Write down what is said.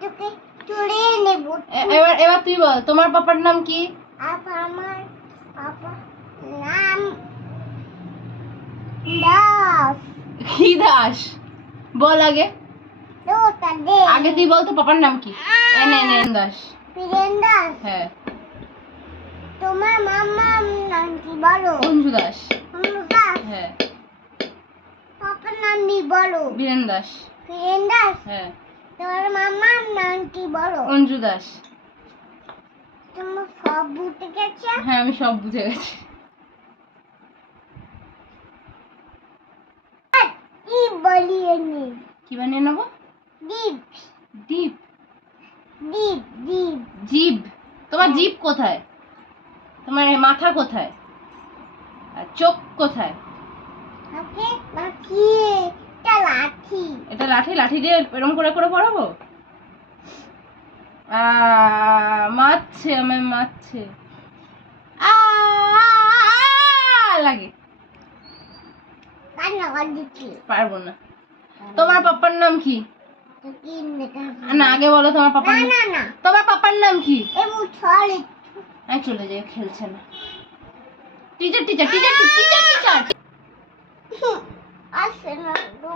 তোকে চুড়ে নেব। এবার তুই বল, তোমার পাপার নাম কি? আমার পাপার নাম দাস। কি দাস? বল আগে। আগে তুই বল তো পাপার নাম কি? দাস। বীরেন দাস। হ্যাঁ। তোমার মামার নাম কি বলো? অঞ্জু দাস। অঞ্জু দাস। হ্যাঁ। পাপার নাম কি বলো? বীরেন দাস। বীরেন দাস। হ্যাঁ। তোমার মামার নাম কি বলো? অঞ্জু দাস। তুমি সব বুঝে গেছো? হ্যাঁ, আমি সব বুঝে গেছি। কি বলিয়ে নি? কি বানিয়ে নেবো? দীপ। দীপ। দীপ দীপ। জিভ? তোমার জিভ কোথায়? তোমার মাথা কোথায়? আর চোখ কোথায়? ওকে লাঠি। এটা লাঠি। এটা লাঠি? লাঠি দিয়ে এরকম করে করে পড়াবো? মারছে, আমায় মারছে। লাগে। কান্না কর দিচ্ছি। পারবো না। তোমার পাপার নাম কি? না, আগে বলো তোমার পাপার নাম। না না। তোমার পাপার নাম কি? এমন ছড়ে। আমি চলে যাই, খেলছে না। Teacher teacher teacher teacher teacher. আসে না গো।